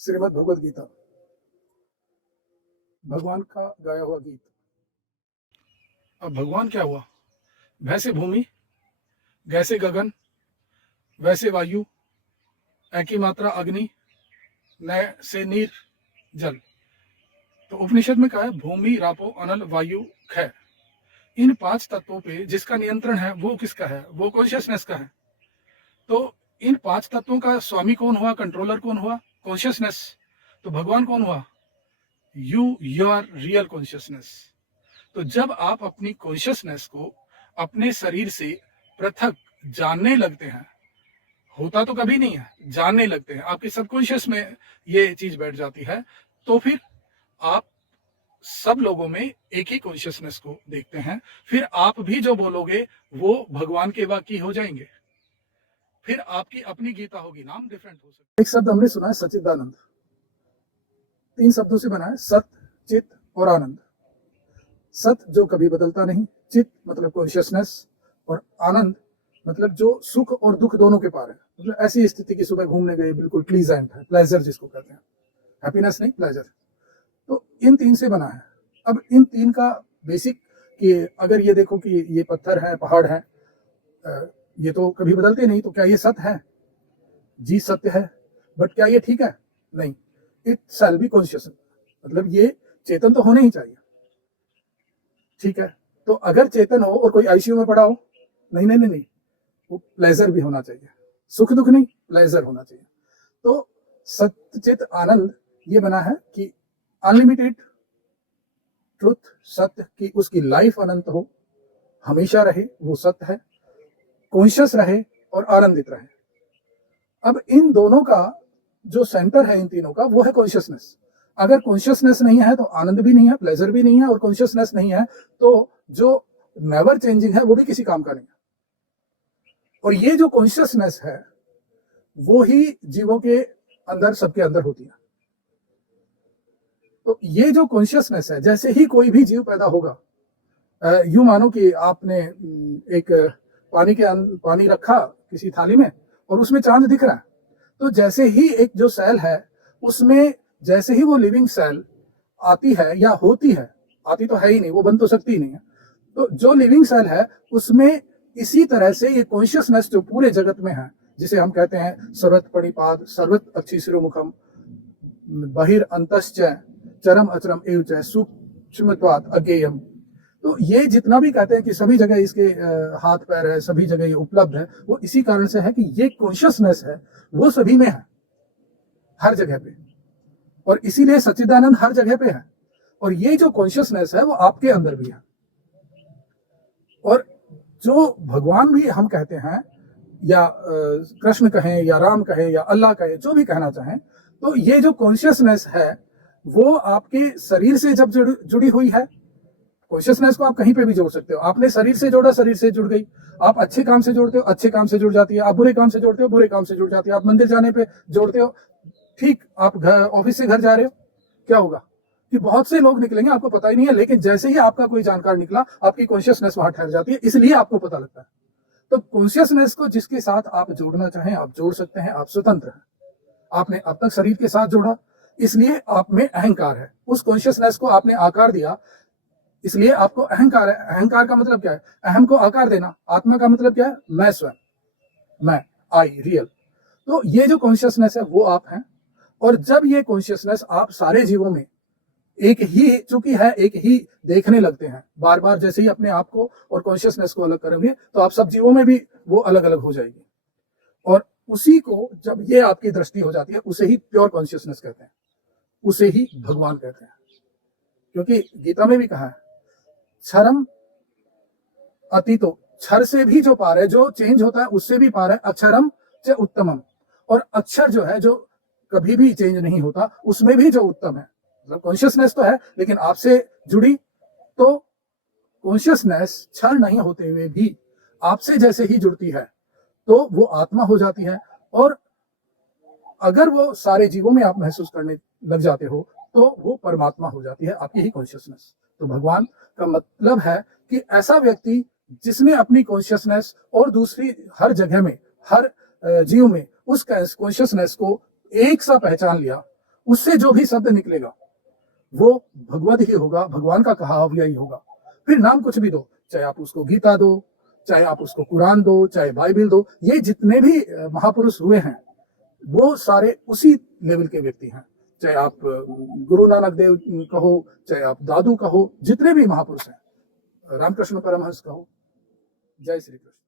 श्रीमद् भगवद गीता, भगवान का गाया हुआ गीत। अब भगवान क्या हुआ? भैसे भूमि, गैसे गगन, वैसे वायु, ऐकी मात्रा अग्नि, नय से नीर जल। तो उपनिषद में कहा है भूमि, रापो, अनल, वायु, खय। इन 5 तत्वों पे जिसका नियंत्रण है वो किसका है? वो कॉन्शियसनेस का है। तो इन 5 तत्वों का स्वामी कौन हुआ? कंट्रोलर कौन हुआ? कॉन्शियसनेस। तो भगवान कौन हुआ? You are real consciousness. तो जब आप अपनी कॉन्शियसनेस को अपने शरीर से पृथक जानने लगते हैं, होता तो कभी नहीं है, जानने लगते हैं, आपके सबकॉन्शियस में ये चीज बैठ जाती है, तो फिर आप सब लोगों में एक ही कॉन्शियसनेस को देखते हैं। फिर आप भी जो बोलोगे वो भगवान के वाक्य हो जाएंगे। फिर आपकी अपनी गीता होगी, नाम डिफरेंट हो सकता है। एक शब्द हमने सुना है सच्चिदानंद। 3 शब्दों से बना है, सत, चित और आनंद। सत जो कभी बदलता नहीं, चित मतलब कॉन्शियसनेस, और आनंद मतलब जो सुख और दुख दोनों के पार है। मतलब ऐसी स्थिति की सुबह घूमने गए, बिल्कुल प्लीजेंट है, प्लेजर जिसको कहते हैं, हैप्पीनेस नहीं, प्लेजर। तो इन 3 से बना है। अब इन 3 का बेसिक कि अगर ये देखो कि ये पत्थर है, पहाड़ है, ये तो कभी बदलते नहीं, तो क्या ये सत्य है? जी सत्य है, बट क्या ये ठीक है? नहीं। इट शैल बी कॉन्शियस, मतलब ये चेतन तो होने ही चाहिए, ठीक है। तो अगर चेतन हो और कोई आईसीयू में पड़ा हो, नहीं नहीं नहीं नहीं, वो प्लेजर भी होना चाहिए, सुख दुख नहीं, प्लेजर होना चाहिए। तो सत्यचित आनंद ये बना है कि अनलिमिटेड ट्रुथ, सत्य की उसकी लाइफ अनंत हो, हमेशा रहे, वो सत्य है, कॉन्शियस रहे और आनंदित रहे। अब इन दोनों का जो सेंटर है इन तीनों का, वो है कॉन्शियसनेस। अगर कॉन्शियसनेस नहीं है तो आनंद भी नहीं है, प्लेजर भी नहीं है, और कॉन्शियसनेस नहीं है तो जो नेवर चेंजिंग है वो भी किसी काम का नहीं है। और ये जो कॉन्शियसनेस है वो ही जीवों के अंदर, सबके अंदर होती है। तो ये जो कॉन्शियसनेस है, जैसे ही कोई भी जीव पैदा होगा, यूं मानो कि आपने एक पानी रखा किसी थाली में और उसमें चांद दिख रहा है, तो जैसे ही एक जो सेल है उसमें जैसे ही वो लिविंग सेल आती है या होती है, आती तो है ही नहीं, वो बन तो सकती ही नहीं है, तो जो लिविंग सेल है उसमें इसी तरह से ये कॉन्शियसनेस जो पूरे जगत में है, जिसे हम कहते हैं सर्वत प्रणिपात, सर्वत अक्षिशिरोमुखम, बहिर अंतश्च चरम अचरम एव च सूक्ष्मत्वात् अज्ञेयम। तो ये जितना भी कहते हैं कि सभी जगह इसके हाथ पैर है, सभी जगह ये उपलब्ध है, वो इसी कारण से है कि ये कॉन्शियसनेस है वो सभी में है, हर जगह पे। और इसीलिए सच्चिदानंद हर जगह पे है। और ये जो कॉन्शियसनेस है वो आपके अंदर भी है। और जो भगवान भी हम कहते हैं, या कृष्ण कहें या राम कहें या अल्लाह कहें, जो भी कहना चाहें, तो ये जो कॉन्शियसनेस है वो आपके शरीर से जब जुड़ी हुई है, कॉन्शियसनेस को आप कहीं पे भी जोड़ सकते हो। आपने शरीर से जोड़ा, शरीर से जुड़ गई। आप अच्छे काम से जोड़ते हो, अच्छे काम से जुड़ जाती है। आप बुरे काम से जोड़ते हो, बुरे काम से जुड़ जाती है। आप मंदिर जाने पे जोड़ते हो, ठीक। आप घर, ऑफिस से घर जा रहे हो, क्या होगा कि बहुत से लोग निकलेंगे, आपको पता ही नहीं है, लेकिन जैसे ही आपका कोई जानकार निकला, आपकी कॉन्शियसनेस वहां ठहर जाती है, इसलिए आपको पता लगता है। तो कॉन्शियसनेस को जिसके साथ आप जोड़ना चाहें आप जोड़ सकते हैं, आप स्वतंत्र हैं। आपने अब तक शरीर के साथ जोड़ा, इसलिए आप में अहंकार है। उस कॉन्शियसनेस को आपने आकार दिया, इसलिए आपको अहंकार है। अहंकार का मतलब क्या है? अहम को आकार देना। आत्मा का मतलब क्या है? मैं स्वयं, मैं, आई, रियल। तो ये जो कॉन्शियसनेस है वो आप हैं। और जब ये कॉन्शियसनेस आप सारे जीवों में एक ही चूंकि है, एक ही देखने लगते हैं, बार बार जैसे ही अपने आप को और कॉन्शियसनेस को अलग करेंगे तो आप सब जीवों में भी वो अलग अलग हो जाएगी। और उसी को जब ये आपकी दृष्टि हो जाती है, उसे ही प्योर कॉन्शियसनेस कहते हैं, उसे ही भगवान कहते हैं। क्योंकि गीता में भी कहा है क्षरम अतीतो, क्षर से भी जो पार है, जो चेंज होता है उससे भी पार है, अक्षरम च उत्तमम। और अक्षर जो है, जो कभी भी चेंज नहीं होता, उसमें भी जो उत्तम है। मतलब कॉन्शियसनेस तो है, लेकिन आपसे जुड़ी, तो कॉन्शियसनेस क्षर नहीं होते हुए भी आपसे जैसे ही जुड़ती है तो वो आत्मा हो जाती है। और अगर वो सारे जीवों में आप महसूस करने लग जाते हो तो वो परमात्मा हो जाती है, आपकी ही कॉन्शियसनेस। तो भगवान का मतलब है कि ऐसा व्यक्ति जिसने अपनी कॉन्शियसनेस और दूसरी हर जगह में, हर जीव में उस कॉन्शियसनेस को एक सा पहचान लिया, उससे जो भी शब्द निकलेगा वो भगवद ही होगा, भगवान का कहा हुआ ही होगा। फिर नाम कुछ भी दो, चाहे आप उसको गीता दो, चाहे आप उसको कुरान दो, चाहे बाइबल दो, ये जितने भी महापुरुष हुए हैं वो सारे उसी लेवल के व्यक्ति हैं। चाहे आप गुरु नानक देव कहो, चाहे आप दादू कहो, जितने भी महापुरुष हैं, रामकृष्ण परमहंस कहो। जय श्री कृष्ण।